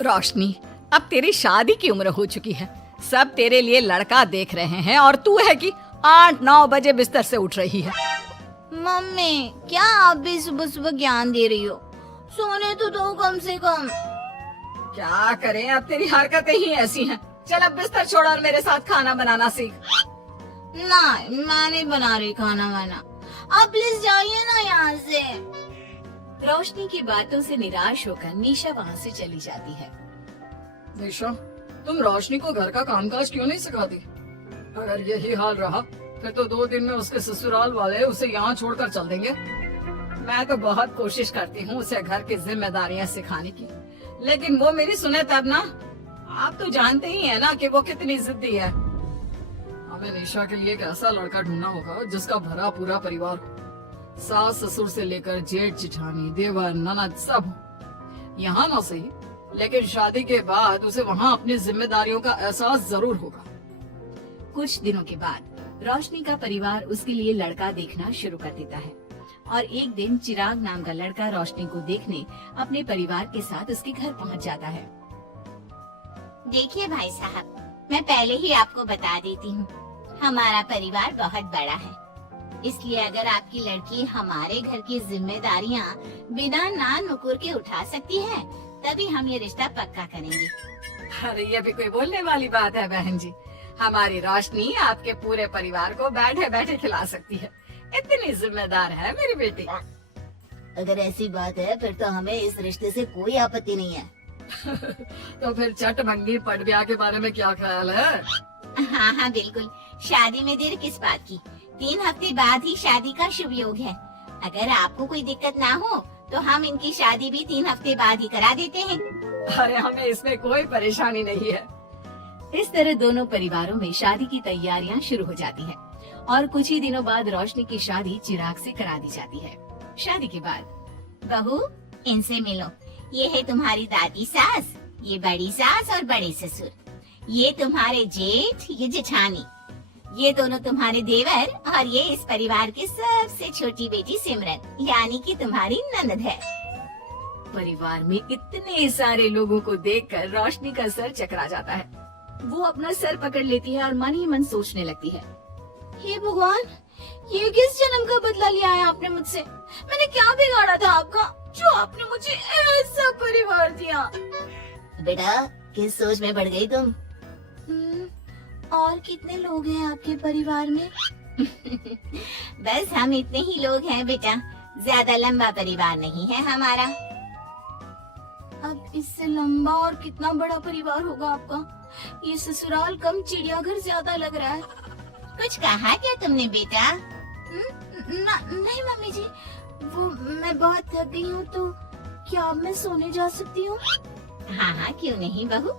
रोशनी, अब तेरी शादी की उम्र हो चुकी है। सब तेरे लिए लड़का देख रहे हैं और तू है कि 8-9 बजे बिस्तर से उठ रही है। मम्मी, क्या आप भी सुबह सुबह ज्ञान दे रही हो? सोने तो दो कम से कम। क्या करें, अब तेरी हरकतें ही ऐसी हैं। चल अब बिस्तर छोड़ और मेरे साथ खाना बनाना सीख। ना, मैं नहीं बना रही खाना वाना। आप प्लीज जाइए ना यहाँ से। रोशनी की बातों से निराश होकर निशा वहाँ से चली जाती है। निशा, तुम रोशनी को घर का कामकाज क्यों नहीं सिखाती? अगर यही हाल रहा फिर तो 2 दिन में उसके ससुराल वाले उसे यहाँ छोड़कर चल देंगे। मैं तो बहुत कोशिश करती हूँ उसे घर की जिम्मेदारियाँ सिखाने की, लेकिन वो मेरी सुने तब ना। आप तो जानते ही है ना कि वो कितनी जिद्दी है। हमें निशा के लिए एक ऐसा लड़का ढूंढना होगा जिसका भरा पूरा परिवार हो। सास ससुर से लेकर जेठ जेठानी देवर ननद सब हो। यहाँ ना सही, लेकिन शादी के बाद उसे वहाँ अपनी जिम्मेदारियों का एहसास जरूर होगा। कुछ दिनों के बाद रोशनी का परिवार उसके लिए लड़का देखना शुरू कर देता है और एक दिन चिराग नाम का लड़का रोशनी को देखने अपने परिवार के साथ उसके घर पहुंच जाता है। देखिए भाई साहब, मैं पहले ही आपको बता देती हूँ, हमारा परिवार बहुत बड़ा है, इसलिए अगर आपकी लड़की हमारे घर की जिम्मेदारियाँ बिना ना नुकुर के उठा सकती है, तभी हम ये रिश्ता पक्का करेंगे। अरे ये भी कोई बोलने वाली बात है बहन जी। हमारी रोशनी आपके पूरे परिवार को बैठे बैठे खिला सकती है। इतनी जिम्मेदार है मेरी बेटी। अगर ऐसी बात है फिर तो हमें इस रिश्ते से कोई आपत्ति नहीं है। तो फिर चट मंगी पट ब्याह के बारे में क्या ख्याल है? हाँ हाँ बिल्कुल, शादी में देर किस बात की। 3 हफ्ते बाद ही शादी का शुभ योग है। अगर आपको कोई दिक्कत ना हो तो हम इनकी शादी भी 3 हफ्ते बाद ही करा देते हैं। अरे हमें इसमें कोई परेशानी नहीं है। इस तरह दोनों परिवारों में शादी की तैयारियां शुरू हो जाती है और कुछ ही दिनों बाद रोशनी की शादी चिराग से करा दी जाती है। शादी के बाद बहू, इनसे मिलो। ये है तुम्हारी दादी सास, ये बड़ी सास और बड़े ससुर। ये तुम्हारे जेठ, ये जेठानी। ये दोनों तुम्हारे देवर और ये इस परिवार की सबसे छोटी बेटी सिमरन, यानी कि तुम्हारी ननद है। परिवार में इतने सारे लोगों को देखकर रोशनी का सर चकरा जाता है। वो अपना सर पकड़ लेती है और मन ही मन सोचने लगती है, हे भगवान, ये किस जन्म का बदला लिया है आपने मुझसे? मैंने क्या बिगाड़ा था आपका जो आपने मुझे ऐसा परिवार दिया? बेटा, किस सोच में पड़ गई तुम? और कितने लोग हैं आपके परिवार में? बस हम इतने ही लोग हैं बेटा, ज्यादा लंबा परिवार नहीं है हमारा। अब इससे लंबा और कितना बड़ा परिवार होगा आपका? ये ससुराल कम चिड़ियाघर ज्यादा लग रहा है। कुछ कहा क्या तुमने बेटा? नहीं मम्मी जी, वो मैं बहुत थक गई हूँ, तो क्या अब मैं सोने जा सकती हूँ? हाँ हाँ क्यों नहीं बहू।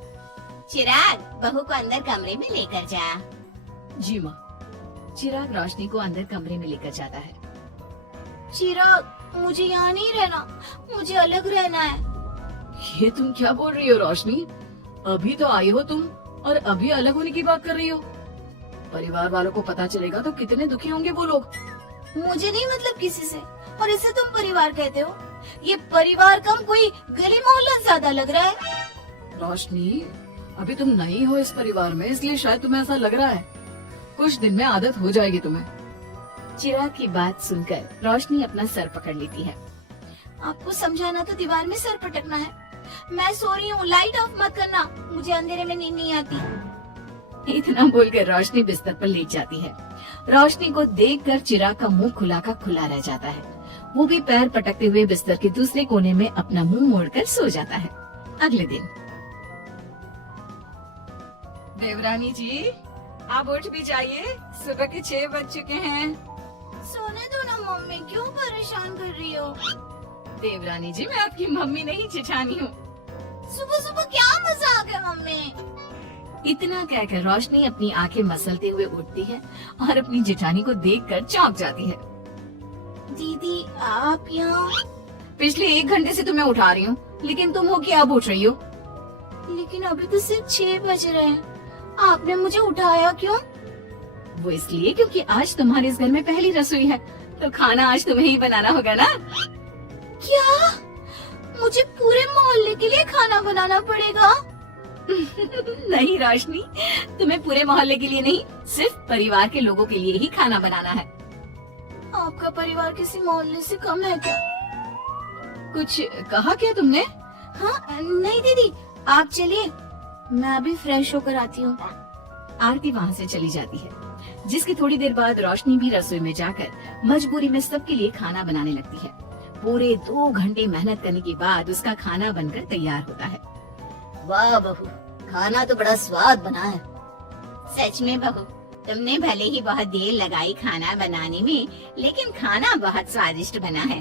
चिराग, बहू को अंदर कमरे में लेकर जा। जी माँ। चिराग रोशनी को अंदर कमरे में लेकर जाता है। चिराग, मुझे यहाँ नहीं रहना, मुझे अलग रहना है। ये तुम क्या बोल रही हो रोशनी? अभी तो आई हो तुम और अभी अलग होने की बात कर रही हो। परिवार वालों को पता चलेगा तो कितने दुखी होंगे वो लोग। मुझे नहीं मतलब किसी से, और इसे तुम परिवार कहते हो? ये परिवार कम कोई गली मोहल्ला ज्यादा लग रहा है। रोशनी, अभी तुम नई हो इस परिवार में, इसलिए शायद तुम्हें ऐसा लग रहा है। कुछ दिन में आदत हो जाएगी तुम्हें। चिराग की बात सुनकर रोशनी अपना सर पकड़ लेती है। आपको समझाना तो दीवार में सर पटकना है। मैं सो रही हूँ, लाइट ऑफ मत करना, मुझे अंधेरे में नींद नहीं आती। इतना बोलकर रोशनी बिस्तर पर लेट जाती है। रोशनी को देखकर चिराग का मुंह खुला का खुला रह जाता है। वो भी पैर पटकते हुए बिस्तर के दूसरे कोने में अपना मुंह मोड़कर सो जाता है। अगले दिन देवरानी जी, आप उठ भी जाइए, सुबह के 6 बज चुके हैं। सोने दो ना मम्मी, क्यों परेशान कर रही हो? देवरानी जी, मैं आपकी मम्मी नहीं जेठानी हूँ। सुबह सुबह क्या मजाक है मम्मी? इतना कहकर रोशनी अपनी आंखें मसलते हुए उठती है और अपनी जेठानी को देखकर चौंक जाती है। दीदी, आप यहाँ? पिछले 1 घंटे से तुम्हें उठा रही हूँ, लेकिन तुम हो कि अब उठ रही हो? लेकिन अभी तो सिर्फ 6 बज रहे हैं, आपने मुझे उठाया क्यों? वो इसलिए क्योंकि आज तुम्हारे इस घर में पहली रसोई है, तो खाना आज तुम्हें ही बनाना होगा ना। क्या? मुझे पूरे मोहल्ले के लिए खाना बनाना पड़ेगा। नहीं रोशनी, तुम्हें पूरे मोहल्ले के लिए नहीं, सिर्फ परिवार के लोगों के लिए ही खाना बनाना है। आपका परिवार किसी मोहल्ले से कम है क्या? कुछ कहा क्या तुमने? हाँ नहीं दीदी, आप चलिए, मैं अभी फ्रेश होकर आती हूँ। आरती वहाँ से चली जाती है, जिसकी थोड़ी देर बाद रोशनी भी रसोई में जाकर मजबूरी में सबके लिए खाना बनाने लगती है। पूरे 2 घंटे मेहनत करने के बाद उसका खाना बनकर तैयार होता है। वाह बहू, खाना तो बड़ा स्वाद बना है। सच में बहू, तुमने भले ही बहुत देर लगाई खाना बनाने में, लेकिन खाना बहुत स्वादिष्ट बना है।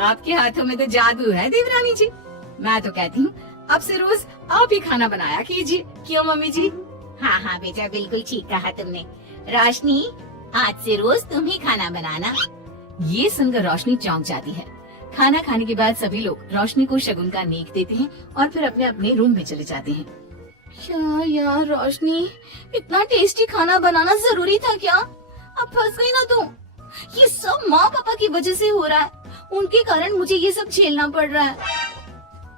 आपके हाथों में तो जादू है देवरानी जी। मैं तो कहती हूँ अब से रोज आप ही खाना बनाया कीजिए, क्यों मम्मी जी? हाँ हाँ बेटा, बिल्कुल ठीक कहा तुमने। रोशनी, आज से रोज तुम ही खाना बनाना। ये सुनकर रोशनी चौंक जाती है। खाना खाने के बाद सभी लोग रोशनी को शगुन का नेक देते हैं और फिर अपने अपने रूम में चले जाते हैं। यार रोशनी, इतना टेस्टी खाना बनाना जरूरी था क्या? अब फंस गई ना तू। ये सब माँ पापा की वजह से हो रहा है, उनके कारण मुझे ये सब झेलना पड़ रहा है।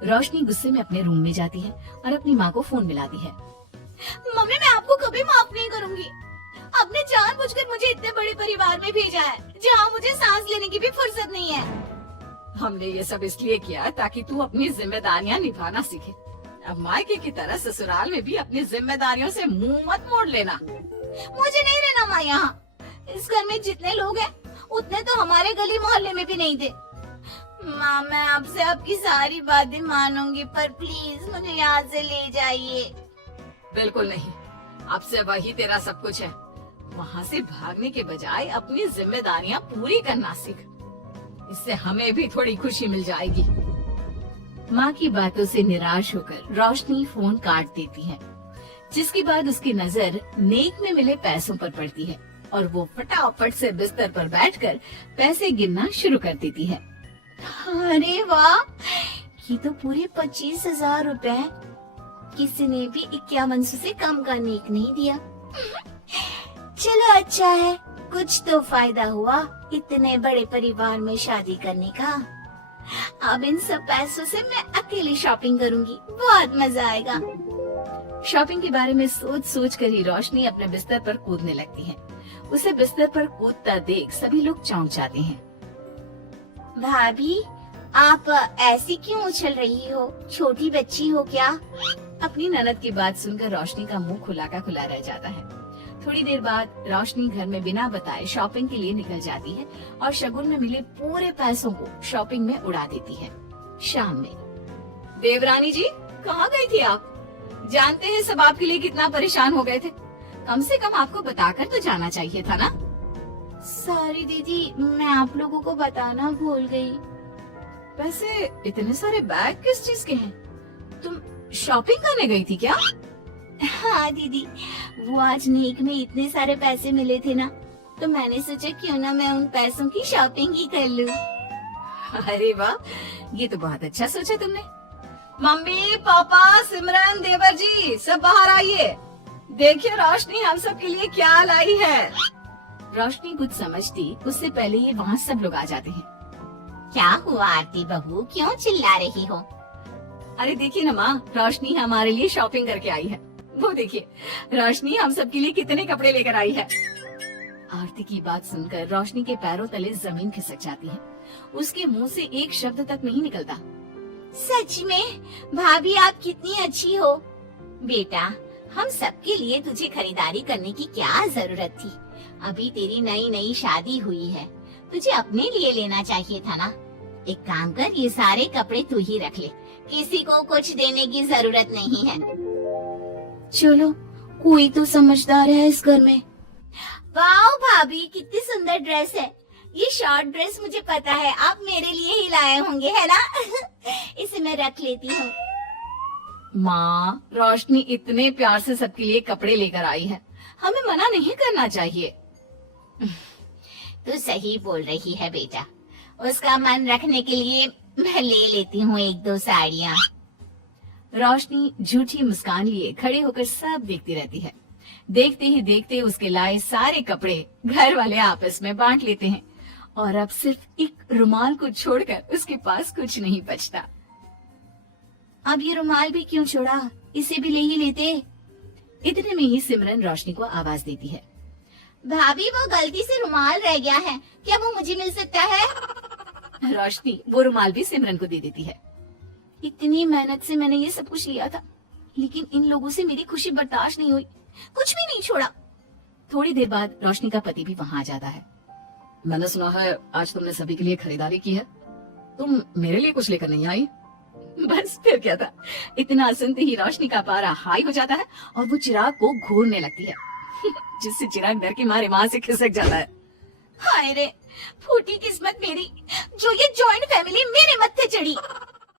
रोशनी गुस्से में अपने रूम में जाती है और अपनी माँ को फोन मिलाती है। मम्मी, मैं आपको कभी माफ नहीं करूंगी। आपने जानबूझकर मुझे इतने बड़े परिवार में भेजा है, जहाँ मुझे सांस लेने की भी फुर्सत नहीं है। हमने ये सब इसलिए किया ताकि तू अपनी जिम्मेदारियाँ निभाना सीखे। अब मायके की तरह ससुराल में भी अपनी जिम्मेदारियों से मुंह मत मोड़ लेना। मुझे नहीं रहना माँ यहाँ। इस घर में जितने लोग हैं, उतने तो हमारे गली मोहल्ले में भी नहीं थे। माँ, मैं आपसे आपकी सारी बातें मानूंगी, पर प्लीज मुझे यहाँ से ले जाइए। बिल्कुल नहीं, अब से वही तेरा सब कुछ है। वहाँ से भागने के बजाय अपनी जिम्मेदारियाँ पूरी करना सीख। इससे हमें भी थोड़ी खुशी मिल जाएगी। माँ की बातों से निराश होकर रोशनी फोन काट देती है, जिसके बाद उसकी नजर नेक में मिले पैसों पर पड़ती है और वो फटाफट से बिस्तर पर बैठकर पैसे गिनना शुरू कर देती है। अरे वाह, ये तो पूरे 25,000 रुपए। किसी ने भी 5100 से कम का नेक नहीं दिया। चलो अच्छा है, कुछ तो फायदा हुआ इतने बड़े परिवार में शादी करने का। अब इन सब पैसों से मैं अकेली शॉपिंग करूंगी, बहुत मजा आएगा। शॉपिंग के बारे में सोच सोच कर ही रोशनी अपने बिस्तर पर कूदने लगती है। उसे बिस्तर पर कूदता देख सभी लोग चौंक जाते हैं। भाभी, आप ऐसी क्यों उछल रही हो? छोटी बच्ची हो क्या? अपनी ननद की बात सुनकर रोशनी का मुंह खुला का खुला रह जाता है। थोड़ी देर बाद रोशनी घर में बिना बताए शॉपिंग के लिए निकल जाती है और शगुन में मिले पूरे पैसों को शॉपिंग में उड़ा देती है। शाम में, देवरानी जी कहाँ गई थी आप? जानते हैं सब आपके लिए कितना परेशान हो गए थे। कम से कम आपको बताकर तो जाना चाहिए था ना। सॉरी दीदी, मैं आप लोगों को बताना भूल गई। वैसे इतने सारे बैग किस चीज के हैं? तुम शॉपिंग करने गई थी क्या? हाँ दीदी, वो आज नेक में इतने सारे पैसे मिले थे ना, तो मैंने सोचा क्यों ना मैं उन पैसों की शॉपिंग ही कर लूं। अरे वाह, ये तो बहुत अच्छा सोचा तुमने। मम्मी, पापा, सिमरन, देवर जी, सब बाहर आइए। देखिए रोशनी हम सब के लिए क्या लाई है। रोशनी कुछ समझती उससे पहले ही वहाँ सब लोग आ जाते हैं। क्या हुआ आरती बहू, क्यों चिल्ला रही हो? अरे देखिए ना माँ, रोशनी हमारे लिए शॉपिंग करके आई है। वो देखिए, रोशनी हम सब के लिए कितने कपड़े लेकर आई है। आरती की बात सुनकर रोशनी के पैरों तले जमीन खिसक जाती है। उसके मुंह से एक शब्द तक नहीं निकलता। सच में भाभी, आप कितनी अच्छी हो। बेटा, हम सबके लिए तुझे खरीदारी करने की क्या जरूरत थी? अभी तेरी नई नई शादी हुई है, तुझे अपने लिए लेना चाहिए था ना। एक काम कर, ये सारे कपड़े तू ही रख ले, किसी को कुछ देने की जरूरत नहीं है। चलो, कोई तो समझदार है इस घर में। वाह भाभी, कितनी सुंदर ड्रेस है। ये शॉर्ट ड्रेस मुझे पता है आप मेरे लिए ही लाए होंगे, है ना? इसे मैं रख लेती हूँ। माँ, रोशनी इतने प्यार से सबके लिए कपड़े लेकर आई है, हमें मना नहीं करना चाहिए। तू सही बोल रही है बेटा, उसका मन रखने के लिए मैं ले लेती हूँ 1-2 साड़ियाँ। रोशनी झूठी मुस्कान लिए खड़े होकर सब देखती रहती है। देखते ही देखते उसके लाए सारे कपड़े घर वाले आपस में बांट लेते हैं और अब सिर्फ एक रुमाल को छोड़कर उसके पास कुछ नहीं बचता। अब ये रुमाल भी क्यों छोड़ा, इसे भी ले ही लेते। इतने में ही सिमरन रोशनी को आवाज देती है। भाभी वो गलती से रुमाल रह गया है, क्या वो मुझे मिल सकता है? रोशनी वो रुमाल भी सिमरन को दे देती है। इतनी मेहनत से मैंने ये सब कुछ लिया था, लेकिन इन लोगों से मेरी खुशी बर्दाश्त नहीं हुई, कुछ भी नहीं छोड़ा। थोड़ी देर बाद रोशनी का पति भी वहाँ आ जाता है। मैंने सुना है आज तुमने सभी के लिए खरीदारी की है, तुम मेरे लिए कुछ लेकर नहीं आई? बस फिर क्या था, इतना सुनते ही रोशनी का पारा हाई हो जाता है और वो चिराग को घूरने लगती है जिससे चिराग डर के मारे वहाँ से खिसक जाता है। हाय रे, फूटी किस्मत मेरी, जो ये जॉइंट फैमिली मेरे मत्थे चढ़ी।